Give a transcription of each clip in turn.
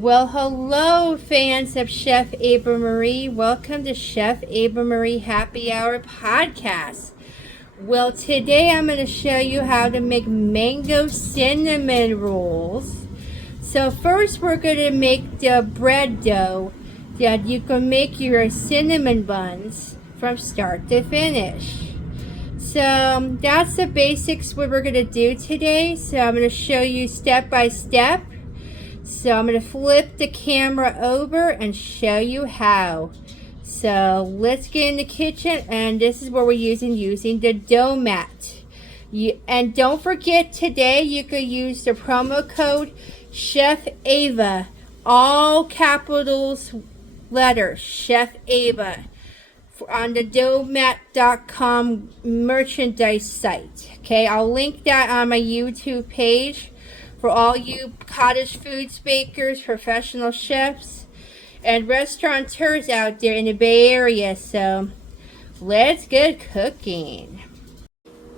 Well, hello, fans of Chef Ava Marie. Welcome to Chef Ava Marie Happy Hour podcast. Well, today I'm going to show you how to make mango cinnamon rolls. So first we're going to make the bread dough that you can make your cinnamon buns from start to finish. So that's the basics what we're going to do today. So I'm going to show you step by step. So I'm going to flip the camera over and show you how. So let's get in the kitchen, and this is what we're using the doughmat. And don't forget, today you could use the promo code Chef Ava, all capitals letters, Chef Ava, on the doughmat.com merchandise site. Okay, I'll link that on my YouTube page for all you cottage foods bakers, professional chefs, and restaurateurs out there in the Bay Area. So let's get cooking.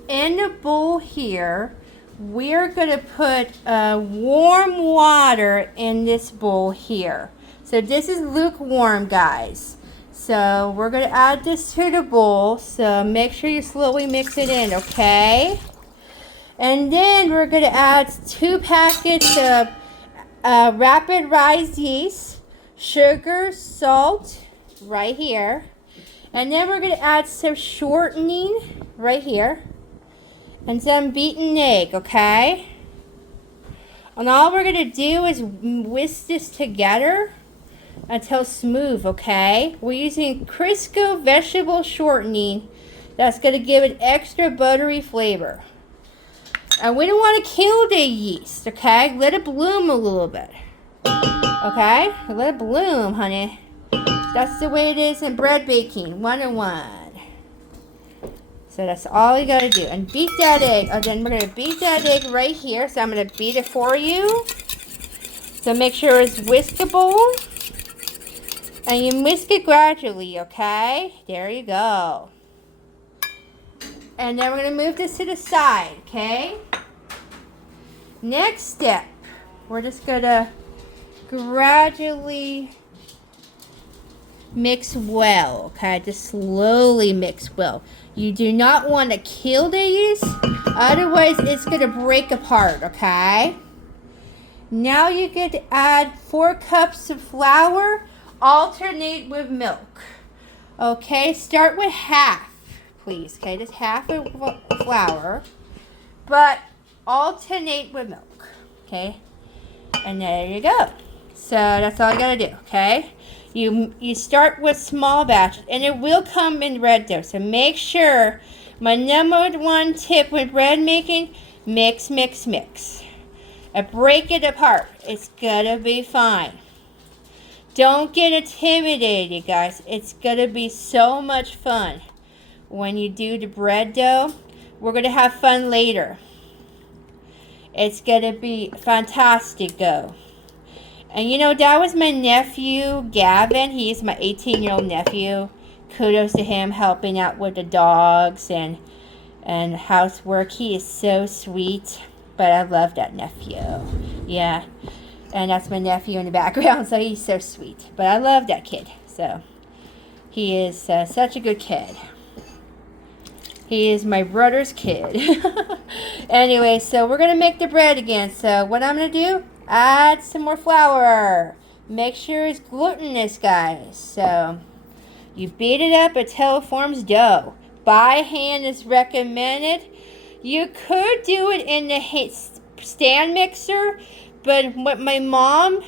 In the bowl here, we're going to put warm water in this bowl here. So this is lukewarm, guys. So we're going to add this to the bowl. So make sure you slowly mix it in, okay? And then we're going to add 2 packets of rapid rise yeast, sugar, salt, right here. And then we're going to add some shortening right here. And some beaten egg, okay? And all we're going to do is whisk this together until smooth, okay? We're using Crisco vegetable shortening. That's going to give it extra buttery flavor. And we don't want to kill the yeast, okay? Let it bloom a little bit. Okay? Let it bloom, honey. That's the way it is in bread baking, 101. So that's all you gotta do. And beat that egg. Oh, then we're gonna beat that egg right here. So I'm gonna beat it for you. So make sure it's whiskable. And you whisk it gradually, okay? There you go. And then we're going to move this to the side, okay? Next step, we're just going to gradually mix well, okay? Just slowly mix well. You do not want to kill the yeast, otherwise it's going to break apart, okay? Now you get to add 4 cups of flour, alternate with milk. Okay, start with half. Please, okay, just half of flour, but alternate with milk, okay, and there you go. So that's all you gotta do, okay. You start with small batches, and it will come in bread dough. So make sure, my number 1 tip with bread making: mix, mix, mix, and break it apart. It's gonna be fine. Don't get intimidated, guys. It's gonna be so much fun. When you do the bread dough, we're going to have fun later. It's going to be fantastic, go. And you know, that was my nephew, Gavin. He's my 18-year-old nephew. Kudos to him, helping out with the dogs and housework. He is so sweet, but I love that nephew. Yeah, and that's my nephew in the background, so he's so sweet. But I love that kid, so he is such a good kid. He is my brother's kid. Anyway, so we're going to make the bread again. So what I'm going to do, add some more flour. Make sure it's glutinous, guys. So you beat it up until it forms dough. By hand is recommended. You could do it in the stand mixer, but what my mom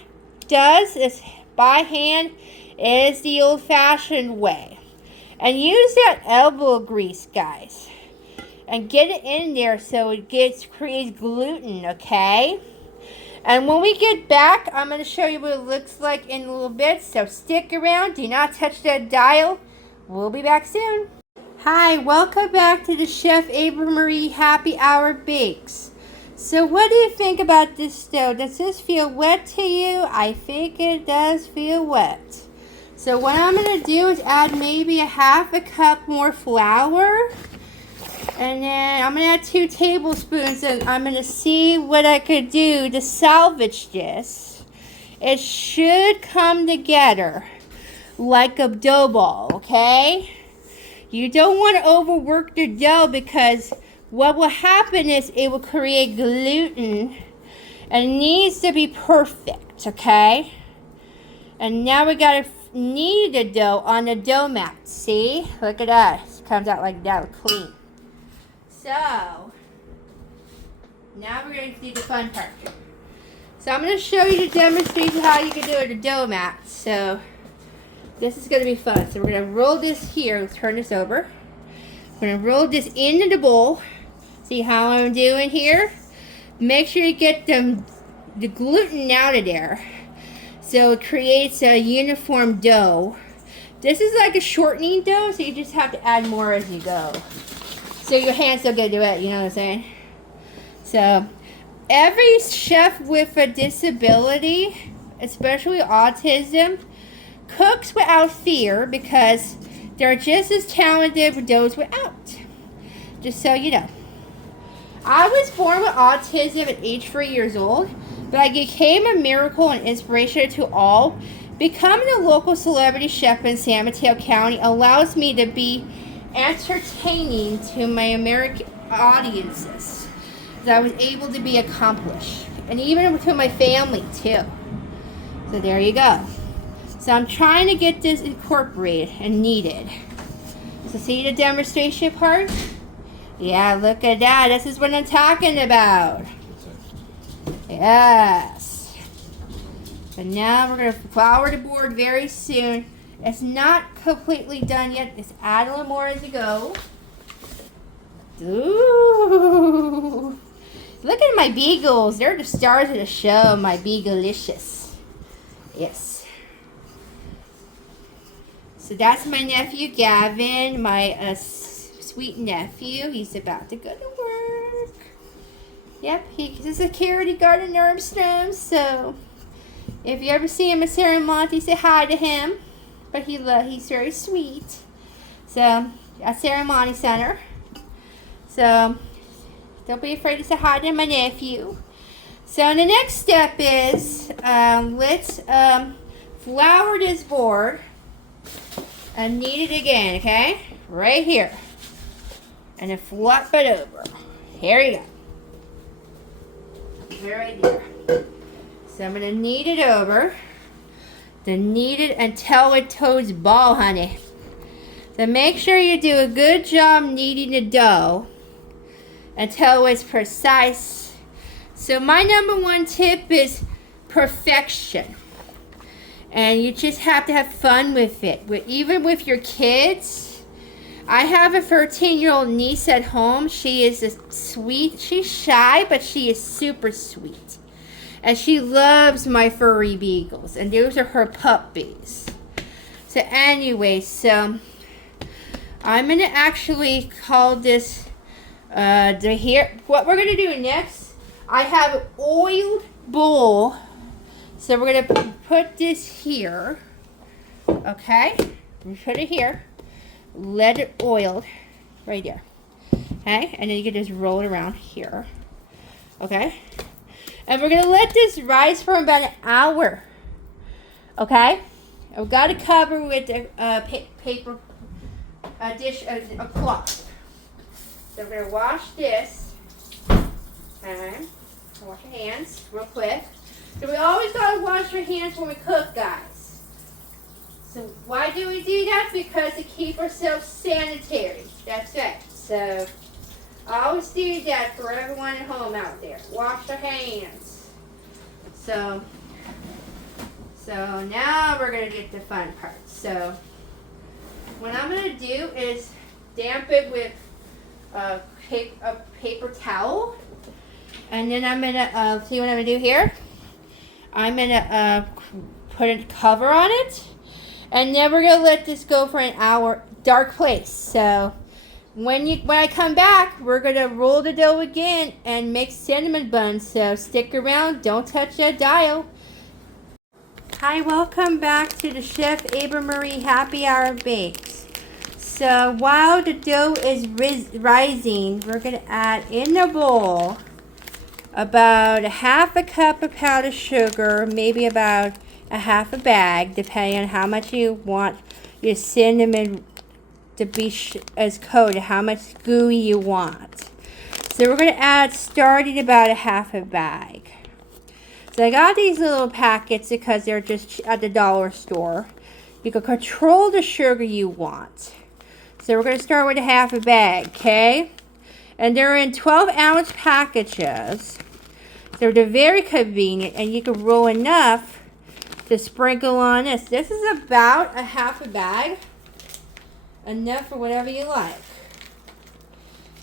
does is by hand is the old-fashioned way. And use that elbow grease, guys. And get it in there so it creates gluten, okay? And when we get back, I'm going to show you what it looks like in a little bit. So stick around. Do not touch that dial. We'll be back soon. Hi, welcome back to the Chef Ava Marie Happy Hour Bakes. So what do you think about this dough? Does this feel wet to you? I think it does feel wet. So what I'm going to do is add maybe a half a cup more flour. And then I'm going to add 2 tablespoons. And I'm going to see what I could do to salvage this. It should come together like a dough ball, okay? You don't want to overwork the dough because what will happen is it will create gluten and it needs to be perfect, okay? And now we got to knead the dough on the dough mat. See? Look at that. It comes out like that, clean. So, now we're going to do the fun part. So I'm going to show you the demonstration how you can do it with a dough mat. So this is going to be fun. So we're going to roll this here. Let's turn this over. We're going to roll this into the bowl. See how I'm doing here? Make sure you get the gluten out of there. So it creates a uniform dough. This is like a shortening dough, so you just have to add more as you go. So your hands don't get wet, you know what I'm saying? So every chef with a disability, especially autism, cooks without fear because they're just as talented with those without. Just so you know. I was born with autism at age 3 years old, but I became a miracle and inspiration to all. Becoming a local celebrity chef in San Mateo County allows me to be entertaining to my American audiences. That I was able to be accomplished. And even to my family too. So there you go. So I'm trying to get this incorporated and kneaded. So see the demonstration part? Yeah, look at that. This is what I'm talking about. Yes. So now we're going to flour the board very soon. It's not completely done yet. Just add a little more as you go. Ooh. Look at my beagles. They're the stars of the show. My beaglicious. Yes. So that's my nephew Gavin, my sweet nephew. He's about to go to work. Yep, he's a security guard in Armstrong. So if you ever see him at Serramonte, say hi to him. But he's very sweet. So at Serramonte Center. So don't be afraid to say hi to my nephew. So the next step is let's flour this board and knead it again, okay? Right here. And then flop it over. Here you go. Right there. So I'm going to knead it over. Then knead it until it toes ball, honey. So make sure you do a good job kneading the dough until it's precise. So my number one tip is perfection. And you just have to have fun with it. Even with your kids. I have a 13-year-old niece at home. She is sweet. She's shy, but she is super sweet. And she loves my furry beagles. And those are her puppies. So anyway, so I'm going to actually call this what we're going to do next, I have an oiled bowl. So we're going to put this here. Okay? We put it here. Let it oiled right there. Okay? And then you can just roll it around here. Okay? And we're going to let this rise for about an hour. Okay? And we've got to cover with a paper, a dish, a cloth. So we're going to wash this. Okay? Wash your hands real quick. So we always got to wash your hands when we cook, guys. So why do we do that? Because to keep ourselves sanitary. That's it. So I always do that for everyone at home out there. Wash your hands. So now we're going to get the fun part. So what I'm going to do is damp it with a paper towel. And then I'm going to, see what I'm going to do here? I'm going to put a cover on it. And then we're going to let this go for an hour, dark place. So when I come back, we're going to roll the dough again and make cinnamon buns. So stick around. Don't touch that dial. Hi, welcome back to the Chef Ava Marie Happy Hour Bakes. So while the dough is rising, we're going to add in the bowl about a half a cup of powdered sugar, maybe about a half a bag, depending on how much you want your cinnamon to be as coated, how much gooey you want. So we're going to add, starting about a half a bag. So I got these little packets because they're just at the dollar store. You can control the sugar you want. So we're going to start with a half a bag, okay? And they're in 12-ounce packages. So they're very convenient, and you can roll enough to sprinkle on this. This is about a half a bag. Enough for whatever you like.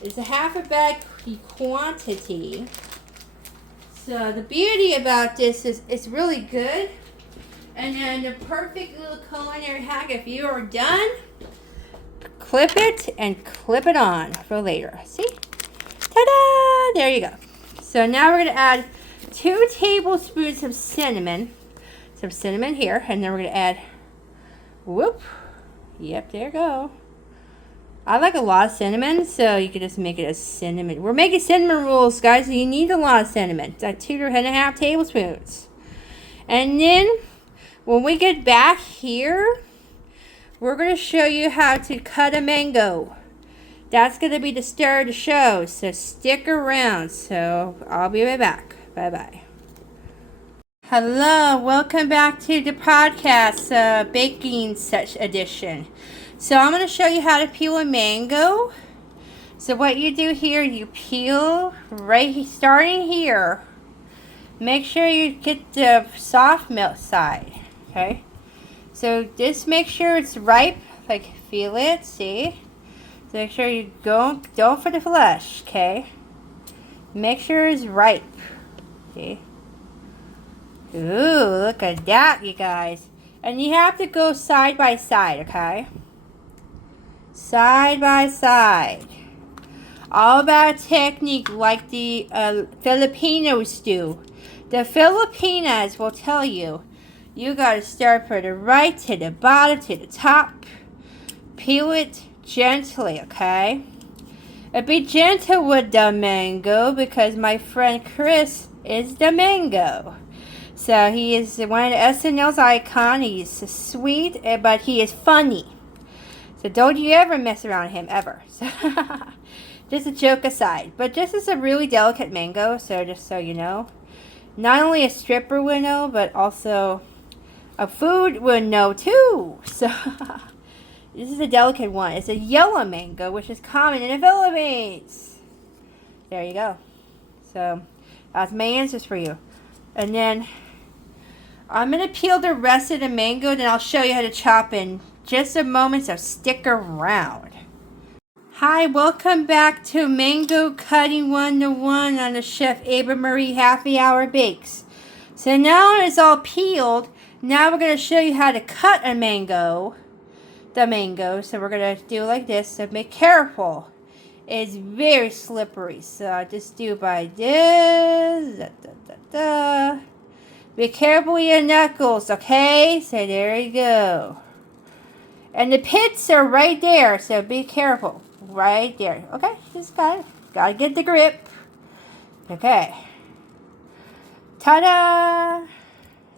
It's a half a bag quantity. So the beauty about this is it's really good. And then the perfect little culinary hack, if you are done, clip it and clip it on for later. See? Ta-da! There you go. So now we're going to add 2 tablespoons of cinnamon. Some cinnamon here. And then we're going to add, whoop. Yep, there you go. I like a lot of cinnamon, so you can just make it as cinnamon. We're making cinnamon rolls, guys, so you need a lot of cinnamon. It's like 2.5 tablespoons. And then, when we get back here, we're going to show you how to cut a mango. That's going to be the star of the show, so stick around. So, I'll be right back. Bye-bye. Hello, welcome back to the podcast, baking edition. So I'm going to show you how to peel a mango. So what you do here, you peel right starting here. Make sure you get the soft milk side, okay? So just make sure it's ripe, like feel it, see? So make sure you don't for the flesh, okay? Make sure it's ripe, see? Ooh, look at that, you guys. And you have to go side by side, okay? Side by side. All about technique like the Filipinos do. The Filipinas will tell you, you gotta start from the right to the bottom to the top. Peel it gently, okay? And be gentle with the mango because my friend Chris is the mango. So he is one of the SNL's icon. He's sweet, but he is funny. So don't you ever mess around him, ever. So just a joke aside. But this is a really delicate mango, so just so you know. Not only a stripper would know, but also a food would know too. So this is a delicate one. It's a yellow mango, which is common in the Philippines. There you go. So that's my answers for you. And then I'm going to peel the rest of the mango, then I'll show you how to chop in just a moment, so stick around. Hi, welcome back to Mango Cutting 101 on the Chef Ava Marie Happy Hour Bakes. So now it's all peeled. Now we're going to show you how to cut a mango. The mango. So we're going to do like this. So be careful. It's very slippery. So I just do by this. Da, da, da, da. Be careful with your knuckles, okay? So there you go. And the pits are right there, so be careful. Right there. Okay, just gotta get the grip. Okay. Ta-da!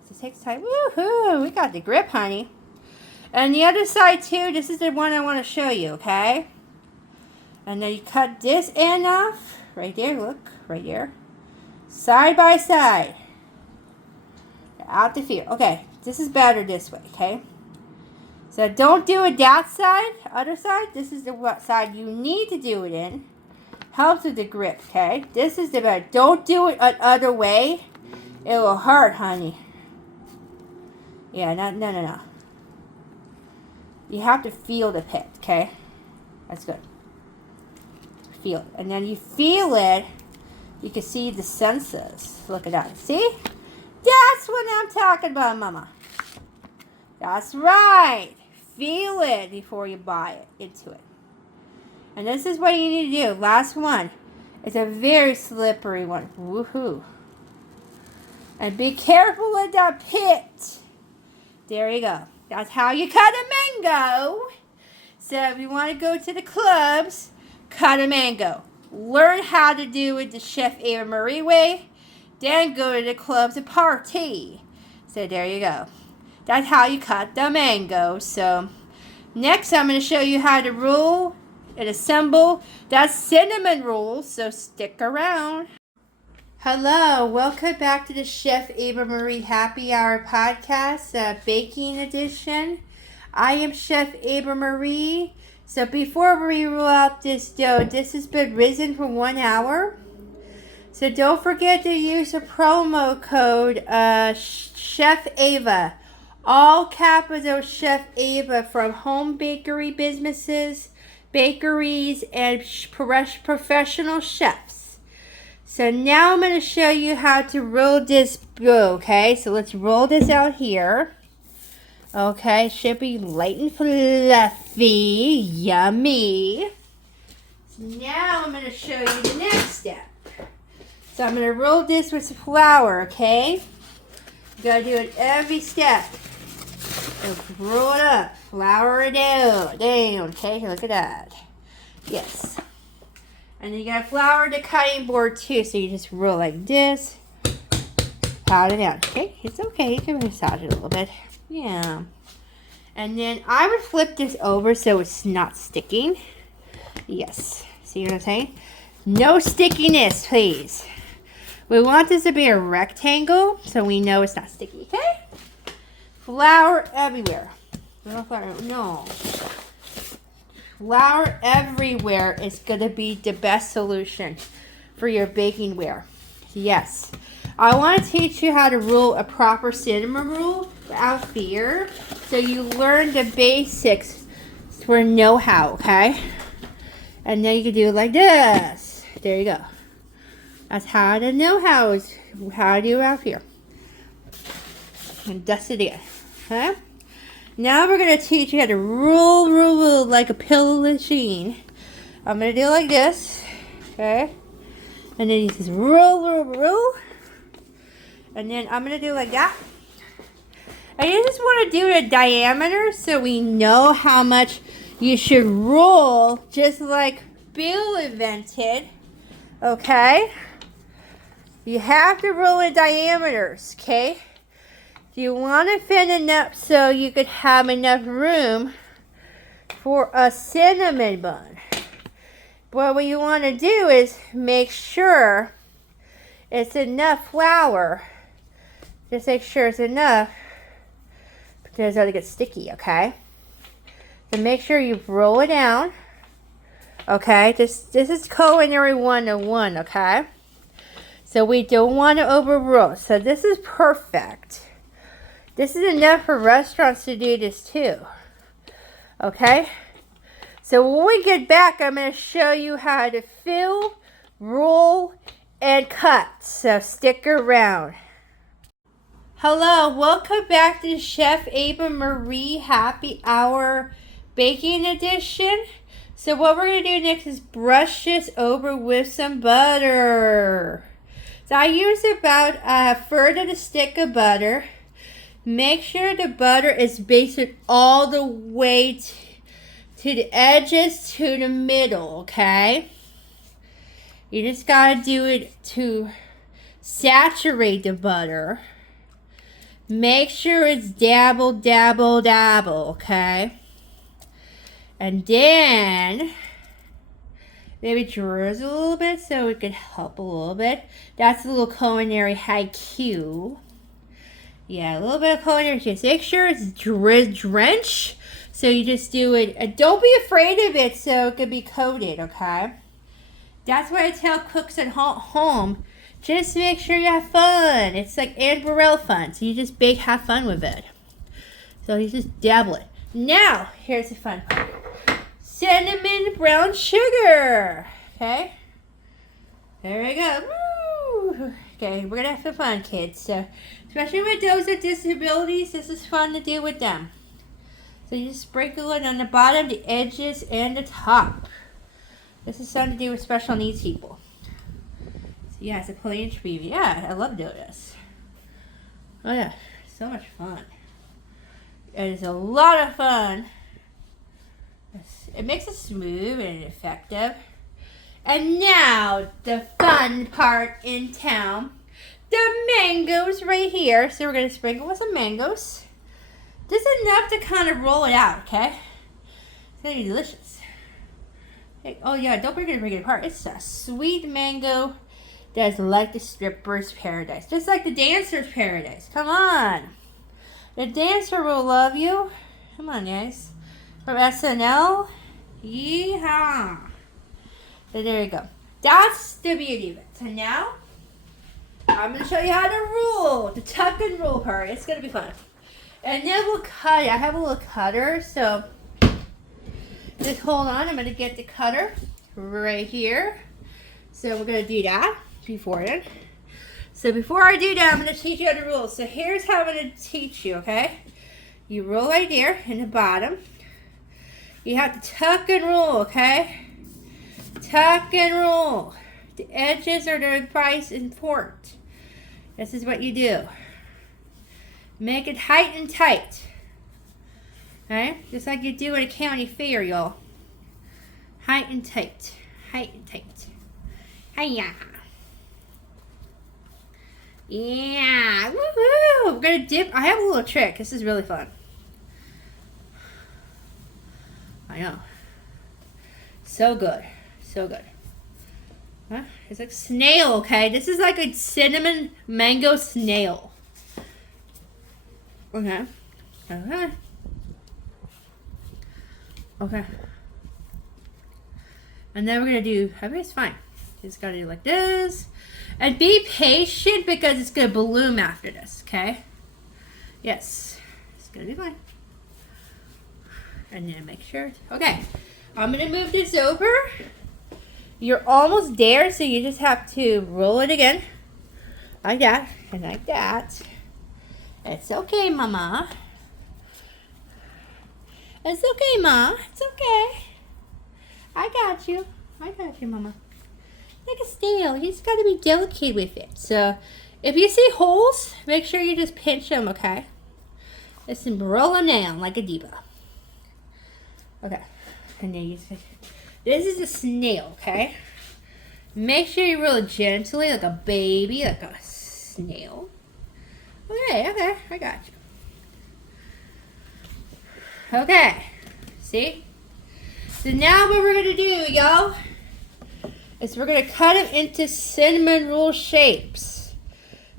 This takes time. Woohoo! We got the grip, honey. And the other side too, this is the one I want to show you, okay? And then you cut this end off. Right there, look. Right there. Side by side. Out the field. Okay, this is better this way, okay? So don't do it that side, other side. This is the side you need to do it in. Helps with the grip, okay? This is the better. Don't do it the other way. It will hurt, honey. Yeah, no. You have to feel the pit, okay? That's good. Feel it. And then you feel it, you can see the senses. Look at that. See? That's what I'm talking about, Mama. That's right. Feel it before you buy it into it. And this is what you need to do. Last one. It's a very slippery one. Woohoo. And be careful with that pit. There you go. That's how you cut a mango. So if you want to go to the clubs, cut a mango. learn how to do it the Chef Ava Marie way, then go to the club to party. So there you go. That's how you cut the mango. So next I'm going to show you how to roll and assemble that cinnamon roll. So stick around. Hello, welcome back to the Chef Ava Marie Happy Hour podcast, baking edition. I am Chef Ava Marie. So before we roll out this dough, this has been risen for 1 hour. So don't forget to use the promo code Chef Ava. All capital Chef Ava from home bakery businesses, bakeries, and professional chefs. So now I'm going to show you how to roll this dough, okay? So let's roll this out here. Okay, should be light and fluffy. Yummy. So now I'm going to show you the next step. So I'm going to roll this with some flour, okay? You got to do it every step. So roll it up. Flour it down, okay? Look at that. Yes. And then you got to flour the cutting board too. So you just roll like this. Pat it down, okay? It's okay. You can massage it a little bit. Yeah. And then I would flip this over so it's not sticking. Yes. See what I'm saying? No stickiness, please. We want this to be a rectangle so we know it's not sticky, okay? Flour everywhere. No flour, no. Flour everywhere is going to be the best solution for your baking ware. Yes. I want to teach you how to roll a proper cinnamon roll without fear. So you learn the basics for know-how, okay? And then you can do it like this. There you go. That's how to know how to do it out here. And dust it in. Okay? Now we're going to teach you how to roll like a pillow machine. I'm going to do it like this. Okay? And then you just roll. And then I'm going to do like that. And you just want to do a diameter so we know how much you should roll, just like Bill invented. Okay? You have to roll in diameters, okay? You want to fit enough so you could have enough room for a cinnamon bun. But what you want to do is make sure it's enough flour. Just make sure it's enough because it'll get sticky, okay? So make sure you roll it down. Okay, this is culinary 101, okay? So we don't want to over roll. So this is perfect. This is enough for restaurants to do this too. Okay? So when we get back, I'm going to show you how to fill, roll, and cut. So stick around. Hello, welcome back to Chef Ava Marie Happy Hour Baking Edition. So what we're going to do next is brush this over with some butter. So I use about a third of the stick of butter. Make sure the butter is basted all the way to the edges to the middle, okay? You just got to do it to saturate the butter. Make sure it's dabble, okay? And then maybe drizzle a little bit so it could help a little bit. That's a little culinary haiku. Yeah, a little bit of culinary. Just make sure it's drenched. So you just do it. Don't be afraid of it so it could be coated, okay? That's what I tell cooks at home. Just make sure you have fun. It's like Aunt Burrell fun. So you just have fun with it. So you just dabble it. Now, here's the fun part. Cinnamon brown sugar. Okay? There we go. Woo! Okay, we're going to have some fun, kids. So, especially with those with disabilities, this is fun to do with them. So you just sprinkle it on the bottom, the edges, and the top. This is something to do with special needs people. So yeah, it's a plain preview. Yeah, I love doing this. Oh yeah, so much fun. It is a lot of fun. It makes it smooth and effective. And now, the fun part in town. The mangoes right here. So we're going to sprinkle with some mangoes. Just enough to kind of roll it out, okay? It's going to be delicious. Hey, oh yeah, don't forget to break it apart. It's a sweet mango that's like the stripper's paradise. Just like the dancer's paradise. Come on. The dancer will love you. Come on, guys. From SNL. Yeehaw. So there you go. That's the beauty of it. So now, I'm going to show you how to roll. The tuck and roll part. It's going to be fun. And then we'll cut it. I have a little cutter, so just hold on. I'm going to get the cutter right here. So we're going to do that beforehand. So before I do that, I'm going to teach you how to roll. So here's how I'm going to teach you, okay? You roll right here in the bottom. You have to tuck and roll, okay? Tuck and roll. The edges are the price important. This is what you do. Make it tight and tight. Okay? Just like you do at a county fair, y'all. Tight and tight. Tight and tight. Hiya. Yeah. Woohoo! We're gonna dip. I have a little trick. This is really fun. I know. So good. So good. Huh? It's like snail, okay? This is like a cinnamon mango snail. Okay. Okay. Okay. And then we're going to do, I mean, it's fine. You just got to do like this. And be patient because it's going to bloom after this, okay? Yes. It's going to be fine. And then make sure. Okay. I'm going to move this over. You're almost there, so you just have to roll it again. Like that. And like that. It's okay, Mama. It's okay, Ma. It's okay. I got you. I got you, Mama. Like a snail. You just got to be delicate with it. So, if you see holes, make sure you just pinch them, okay? Just roll them down like a diva. Okay. And then you say, this is a snail, okay? Make sure you roll it gently like a baby, like a snail. Okay, okay, I got you. Okay, see? So now what we're going to do, y'all, is we're going to cut them into cinnamon roll shapes.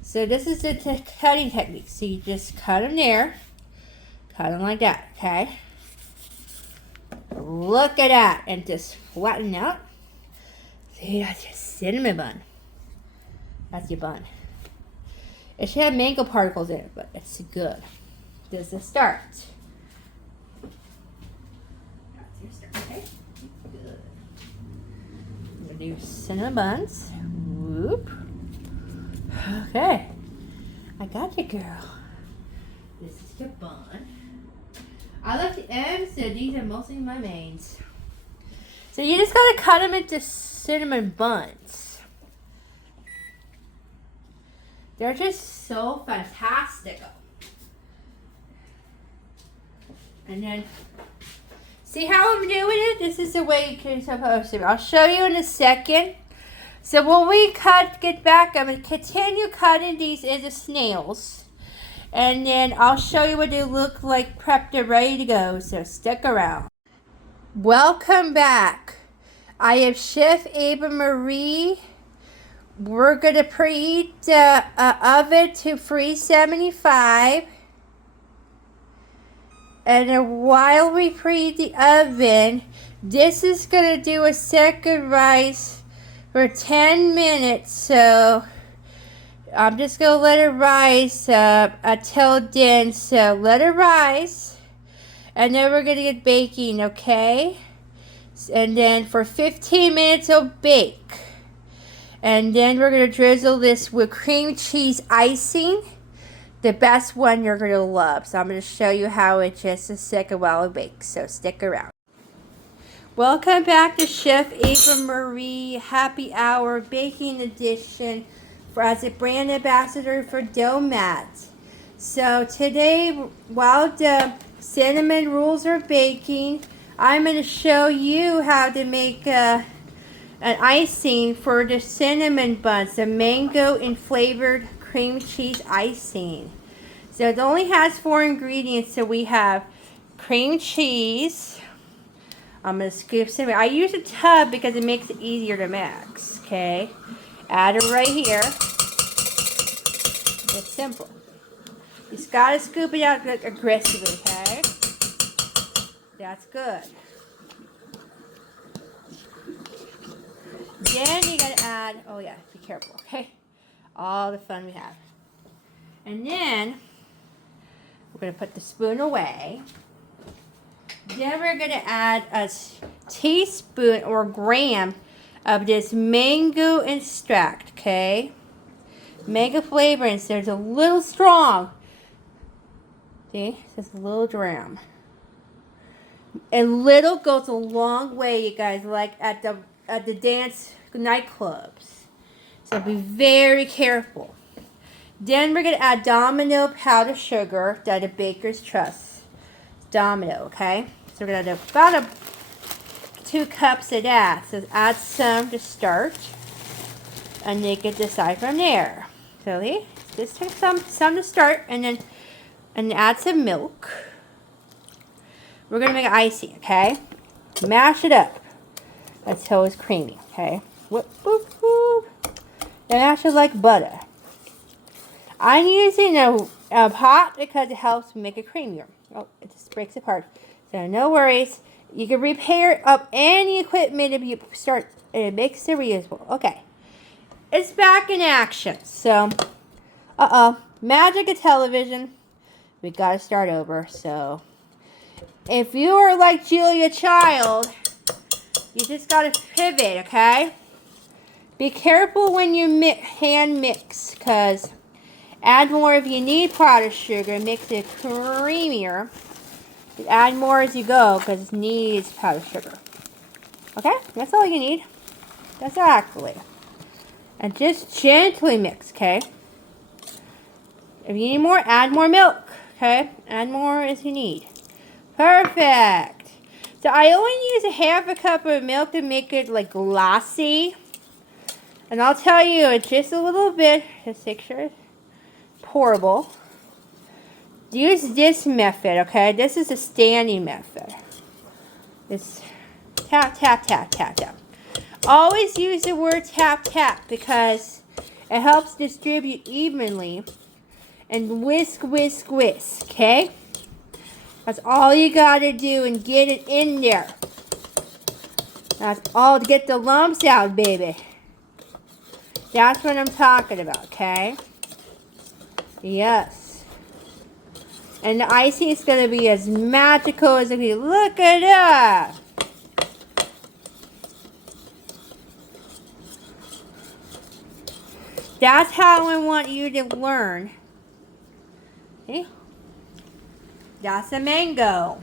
So this is the cutting technique. So you just cut them there. Cut them like that, okay? Look at that. And just flatten out. See, that's your cinnamon bun. That's your bun. It should have mango particles in it, but it's good. This is the start. That's your start, okay? Good. We're going to do cinnamon buns. Whoop. Okay. I got you, girl. This is your bun. I like the ends, so these are mostly my mains. So you just gotta cut them into cinnamon buns. They're just so fantastic. And then, see how I'm doing it? This is the way you're supposed to. I'll show you in a second. So when we get back, I'm going to continue cutting these into snails. And then I'll show you what they look like prepped and ready to go. So stick around. Welcome back. I am Chef Ava Marie. We're going to preheat the oven to 375. And then while we preheat the oven, this is going to do a second rise for 10 minutes. So I'm just going to let it rise until then. So let it rise. And then we're going to get baking, okay? And then for 15 minutes it'll bake. And then we're going to drizzle this with cream cheese icing. The best one you're going to love. So I'm going to show you how it just a second while it bakes. So stick around. Welcome back to Chef Ava Marie Happy Hour Baking Edition as a brand ambassador for doughmat. So today, while the cinnamon rolls are baking, I'm going to show you how to make an icing for the cinnamon buns, the mango and flavored cream cheese icing. So it only has 4 ingredients. So we have cream cheese. I'm going to scoop some. I use a tub because it makes it easier to mix. Okay. Add it right here. It's simple. You just got to scoop it out aggressively, okay? That's good. Then you got to add, oh yeah, be careful, okay? All the fun we have. And then we're going to put the spoon away. Then we're going to add a teaspoon or gram of this mango extract, okay? Mango flavorings. There's a little strong. See? Just a little dram. And little goes a long way, you guys, like at the dance nightclubs. So be very careful. Then we're going to add Domino powdered sugar that the bakers trust. Domino, okay? So we're going to do about 2 cups of that. So add some to start. And you can decide from there. So see? Just take some to start and add some milk. We're going to make an icing, okay? Mash it up until it's creamy, okay? Whoop, whoop, whoop. And mash it like butter. I'm using a pot because it helps make it creamier. Oh, it just breaks apart. So no worries. You can repair up any equipment if you start a mixer reusable. Okay. It's back in action. So, magic of television. We got to start over. So, if you are like Julia Child, you just got to pivot, okay? Be careful when you hand mix, because add more if you need powdered sugar. Mix it creamier. Add more as you go, because it needs powdered sugar. Okay? That's all you need. That's actually. And just gently mix, okay? If you need more, add more milk, okay? Add more as you need. Perfect. So I only use a half a cup of milk to make it like glossy. And I'll tell you, it's just a little bit, just make sure it's pourable. Use this method, okay? This is a standing method. Just tap, tap, tap, tap, tap. Always use the word tap, tap because it helps distribute evenly. And whisk, whisk, whisk, okay? That's all you gotta do and get it in there. That's all to get the lumps out, baby. That's what I'm talking about, okay? Yes. And the icing is gonna be as magical as it can be. Look at that! That's how I want you to learn. Okay? That's a mango.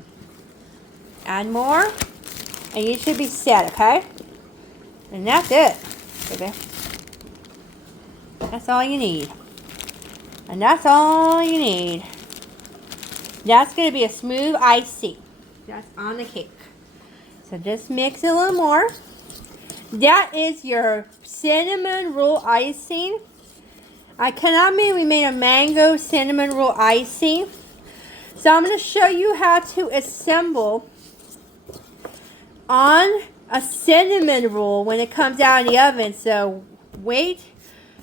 Add more, and you should be set, okay? And that's it, baby. That's all you need. And that's all you need. That's going to be a smooth icing. That's on the cake. So just mix it a little more. That is your cinnamon roll icing. I cannot believe we made a mango cinnamon roll icing. So I'm going to show you how to assemble on a cinnamon roll when it comes out of the oven. So wait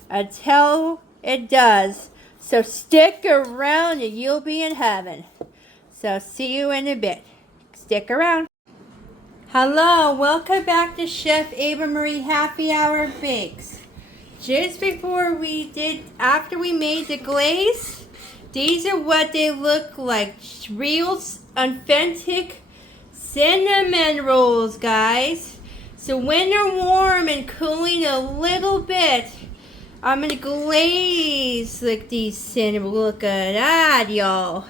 until it does. So stick around and you'll be in heaven. So see you in a bit. Stick around. Hello, welcome back to Chef Ava Marie Happy Hour Bakes. Just before after we made the glaze, these are what they look like. Real authentic cinnamon rolls, guys. So when they're warm and cooling a little bit, I'm going to glaze like these cinnamon. Look at that, y'all.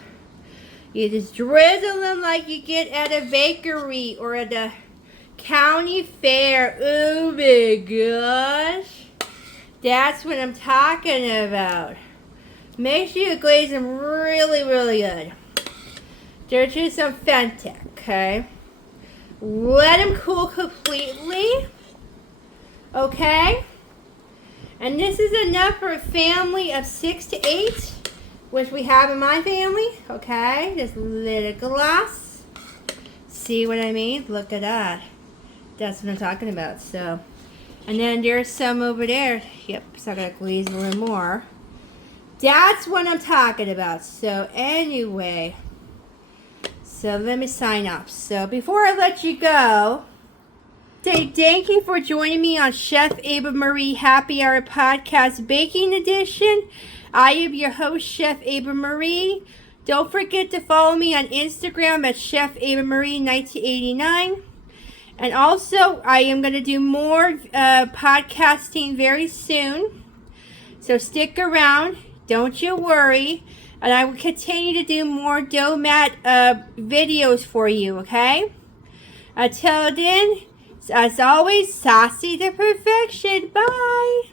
You just drizzle them like you get at a bakery or at a county fair. Oh my gosh. That's what I'm talking about. Make sure you glaze them really, really good. They're just authentic, okay? Let them cool completely. Okay? And this is enough for a family of 6 to 8, which we have in my family. Okay? This little glass. See what I mean? Look at that. That's what I'm talking about. So, and then there's some over there. Yep, so I gotta glaze a little more. That's what I'm talking about. So anyway, so let me sign up. So before I let you go, say thank you for joining me on Chef Ava Marie Happy Hour Podcast Baking Edition. I am your host, Chef Ava Marie. Don't forget to follow me on Instagram at Chef Ava Marie 1989. And also, I am going to do more podcasting very soon. So stick around. Don't you worry. And I will continue to do more doughmat videos for you, okay? Until then, as always, saucy to perfection. Bye.